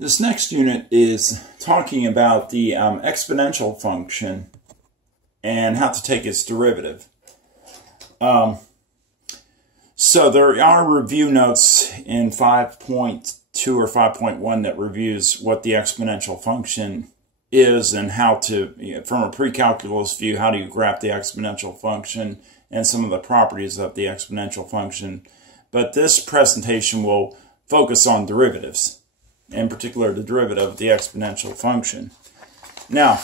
This next unit is talking about the exponential function and how to take its derivative. So there are review notes in 5.2 or 5.1 that reviews what the exponential function is and how to, from a pre-calculus view, how do you graph the exponential function and some of the properties of the exponential function. But this presentation will focus on derivatives, in particular the derivative of the exponential function. Now,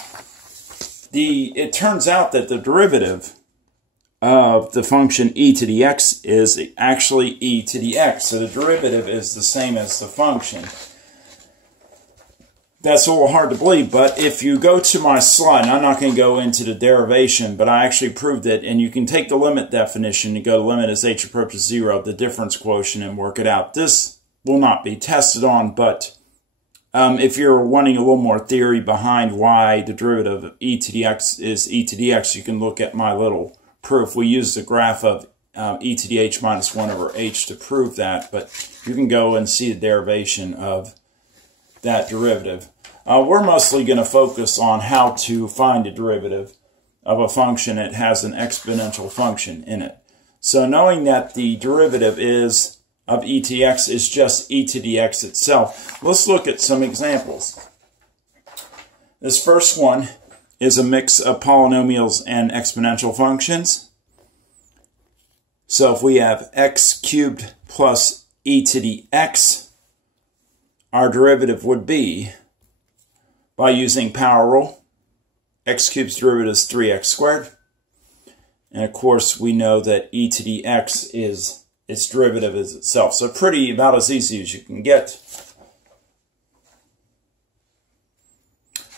it turns out that the derivative of the function e to the x is actually e to the x. So the derivative is the same as the function. That's a little hard to believe, but if you go to my slide, and I'm not going to go into the derivation, but I actually proved it, and you can take the limit definition and go to limit as h approaches 0, the difference quotient, and work it out. This will not be tested on, but if you're wanting a little more theory behind why the derivative of e to the x is e to the x, you can look at my little proof. We use the graph of e to the h minus 1 over h to prove that, but you can go and see the derivation of that derivative. We're mostly going to focus on how to find the derivative of a function that has an exponential function in it. So knowing that the derivative of e to the x is just e to the x itself, let's look at some examples. This first one is a mix of polynomials and exponential functions. So if we have x cubed plus e to the x, our derivative would be, by using power rule, x cubed's derivative is 3x squared. And of course we know that e to the x is its derivative is itself. So about as easy as you can get.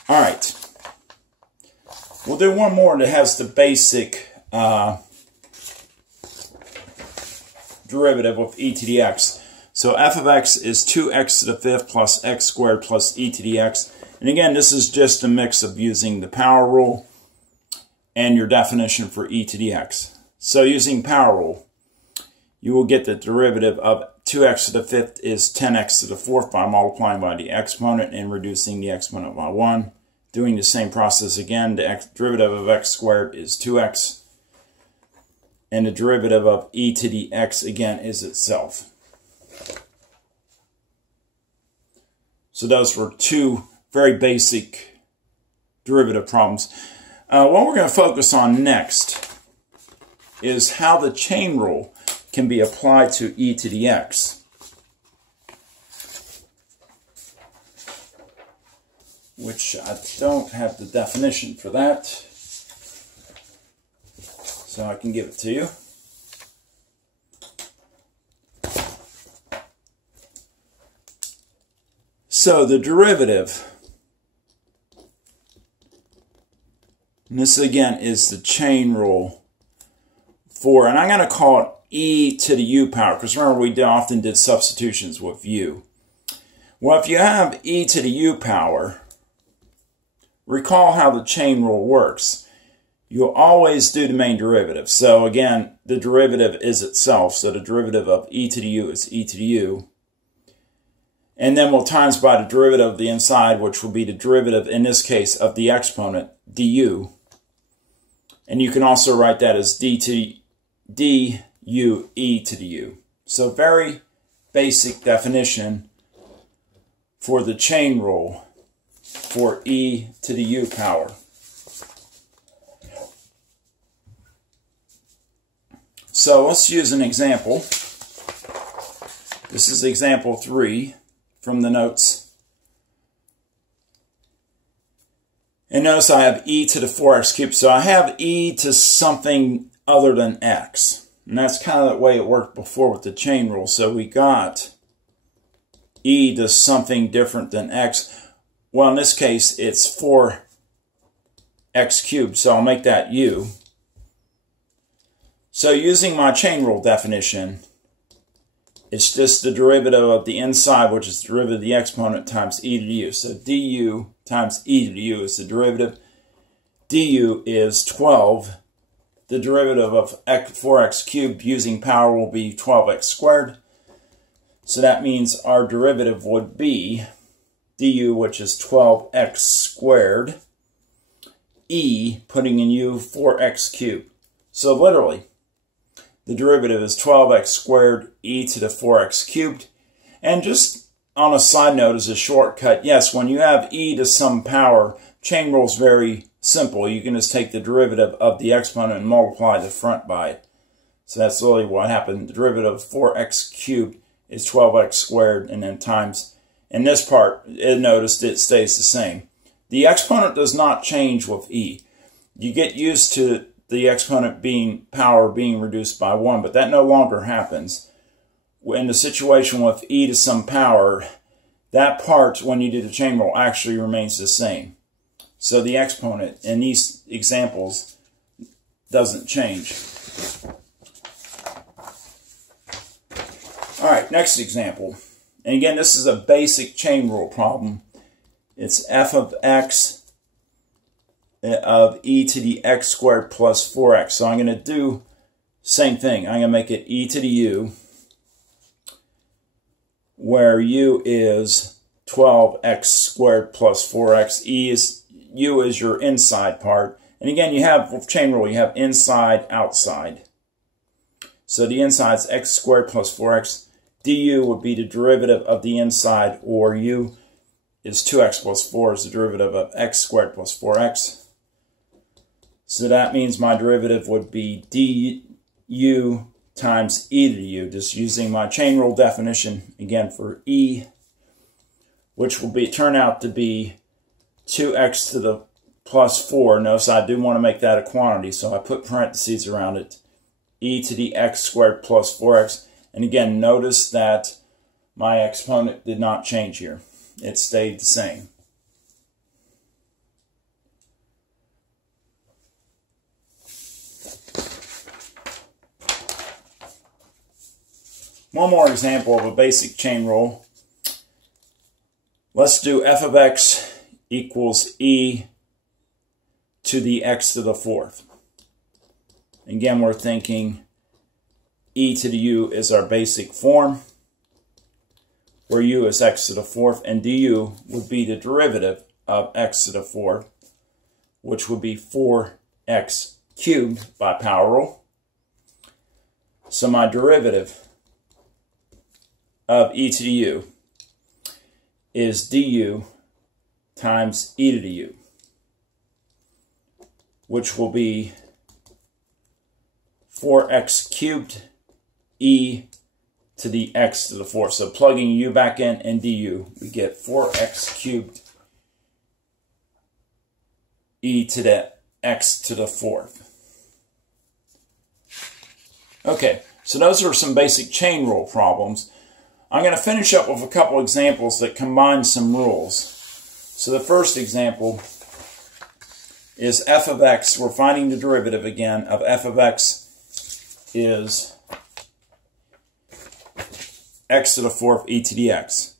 All right. We'll do one more that has the basic derivative of e to the x. So f of x is 2x to the fifth plus x squared plus e to the x. And again, this is just a mix of using the power rule and your definition for e to the x. So using power rule, you will get the derivative of 2x to the fifth is 10x to the fourth by multiplying by the exponent and reducing the exponent by 1. Doing the same process again, the derivative of x squared is 2x. And the derivative of e to the x, again, is itself. So those were two very basic derivative problems. What we're going to focus on next is how the chain rule can be applied to e to the x. Which I don't have the definition for that, so I can give it to you. So the derivative, and this again is the chain rule for, and I'm going to call it e to the u power, because remember we often did substitutions with u. Well, if you have e to the u power, recall how the chain rule works. You'll always do the main derivative. So again, the derivative is itself. So the derivative of e to the u is e to the u. And then we'll times by the derivative of the inside, which will be the derivative, in this case, of the exponent, du. And you can also write that as du e to the u. So very basic definition for the chain rule for e to the u power. So let's use an example. This is example 3 from the notes. And notice I have e to the 4x cubed. So I have e to something other than x. And that's kind of the way it worked before with the chain rule. So we got e to something different than x. Well, in this case, it's 4x cubed, so I'll make that u. So using my chain rule definition, it's just the derivative of the inside, which is the derivative of the exponent, times e to the u. So du times e to the u is the derivative. Du is 12. The derivative of 4x cubed using power will be 12x squared. So that means our derivative would be du, which is 12x squared, e, putting in u, 4x cubed. So literally, the derivative is 12x squared e to the 4x cubed. And just on a side note, as a shortcut, yes, when you have e to some power, chain rule is very simple. You can just take the derivative of the exponent and multiply the front by it. So that's literally what happened. The derivative of 4x cubed is 12x squared, and then times, in this part, notice it stays the same. The exponent does not change with e. You get used to the exponent power being reduced by 1, but that no longer happens. In the situation with e to some power, that part, when you do the chain rule, actually remains the same. So the exponent in these examples doesn't change. All right, next example. And again, this is a basic chain rule problem. It's f of x of e to the x squared plus 4x. So I'm going to do same thing. I'm going to make it e to the u, where u is 12x squared plus 4x. U is your inside part. And again, you have, with chain rule, you have inside, outside. So the inside is x squared plus 4x. Du would be the derivative of the inside, or u is 2x plus 4 is the derivative of x squared plus 4x. So that means my derivative would be du times e to the u, just using my chain rule definition again for e, which will turn out to be 2x to the plus 4. Notice I do want to make that a quantity, so I put parentheses around it. E to the x squared plus 4x. And again, notice that my exponent did not change here. It stayed the same. One more example of a basic chain rule. Let's do f of x equals e to the x to the fourth. Again, we're thinking e to the u is our basic form, where u is x to the fourth, and du would be the derivative of x to the fourth, which would be 4x cubed by power rule. So my derivative of e to the u is du times e to the u, which will be 4x cubed e to the x to the fourth. So plugging u back in and du, we get 4x cubed e to the x to the fourth. Okay, so those are some basic chain rule problems. I'm going to finish up with a couple examples that combine some rules. So the first example is f of x. We're finding the derivative again of f of x is x to the fourth e to the x.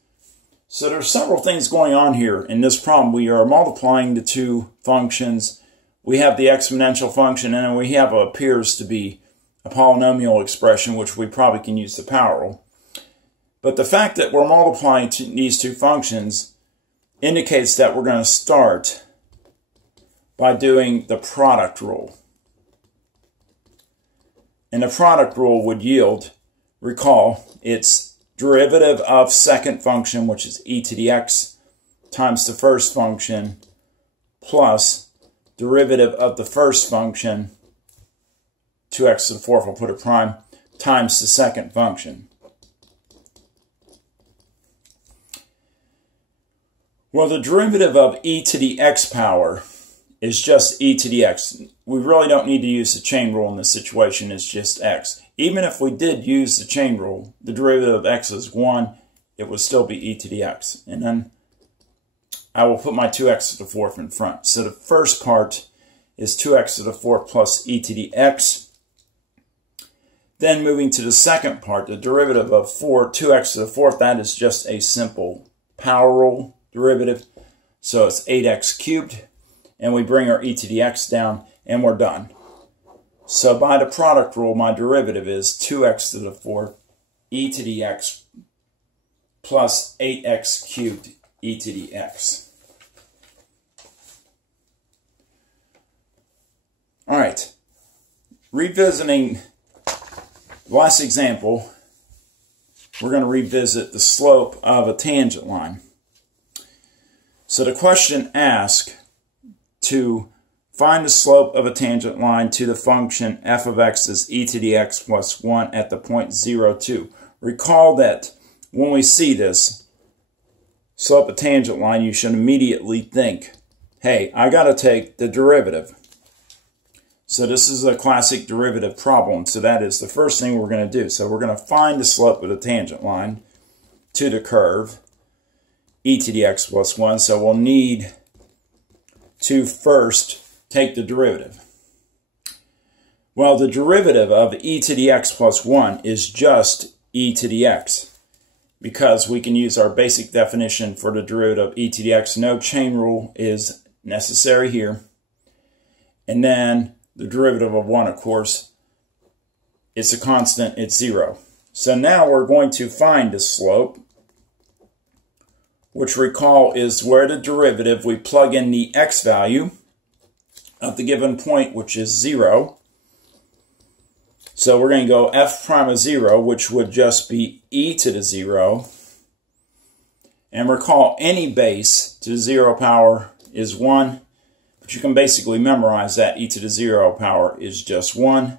So there's several things going on here in this problem. We are multiplying the two functions. We have the exponential function, and then we have what appears to be a polynomial expression, which we probably can use the power rule. But the fact that we're multiplying these two functions indicates that we're going to start by doing the product rule. And the product rule would yield, recall, it's derivative of second function, which is e to the x, times the first function, plus derivative of the first function, 2x to the fourth, I'll put a prime, times the second function. Well, the derivative of e to the x power is just e to the x. We really don't need to use the chain rule in this situation. It's just x. Even if we did use the chain rule, the derivative of x is 1, it would still be e to the x. And then I will put my 2x to the fourth in front. So the first part is 2x to the fourth plus e to the x. Then moving to the second part, the derivative of 2x to the fourth, that is just a simple power rule derivative. So it's 8x cubed. And we bring our e to the x down, and we're done. So by the product rule, my derivative is 2x to the fourth e to the x plus 8x cubed e to the x. All right, revisiting the last example, we're going to revisit the slope of a tangent line. So the question asks to find the slope of a tangent line to the function f of x is e to the x plus 1 at the point 0, 2. Recall that when we see this slope of tangent line, you should immediately think, hey, I got to take the derivative. So this is a classic derivative problem. So that is the first thing we're going to do. So we're going to find the slope of the tangent line to the curve, e to the x plus 1. So we'll need to first take the derivative. Well, the derivative of e to the x plus 1 is just e to the x, because we can use our basic definition for the derivative of e to the x. No chain rule is necessary here. And then the derivative of 1, of course, it's a constant, it's 0. So now we're going to find the slope, which recall is where the derivative, we plug in the x value of the given point, which is 0. So we're going to go f prime of 0, which would just be e to the 0. And recall any base to the 0 power is 1. But you can basically memorize that e to the 0 power is just 1.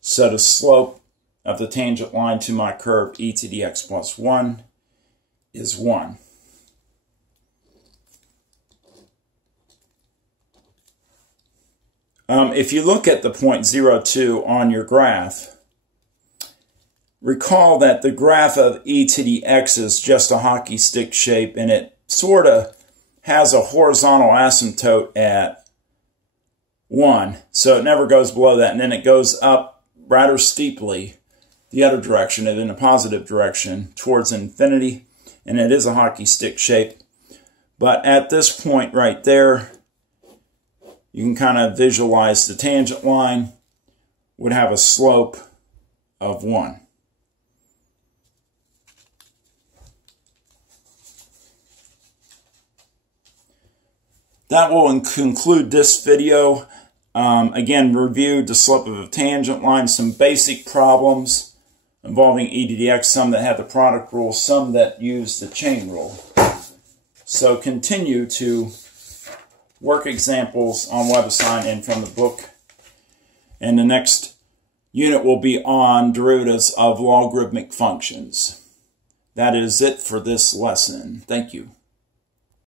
So the slope of the tangent line to my curve e to the x plus 1 is 1. If you look at the point 0, 2 on your graph, recall that the graph of e to the x is just a hockey stick shape, and it sort of has a horizontal asymptote at 1, so it never goes below that, and then it goes up rather steeply the other direction, and in a positive direction towards infinity, and it is a hockey stick shape. But at this point right there, you can kind of visualize the tangent line would have a slope of 1. That will conclude this video. Again, reviewed the slope of a tangent line, some basic problems involving e to the x, some that had the product rule, some that used the chain rule. So continue to work examples on WebAssign and from the book. And the next unit will be on derivatives of logarithmic functions. That is it for this lesson. Thank you.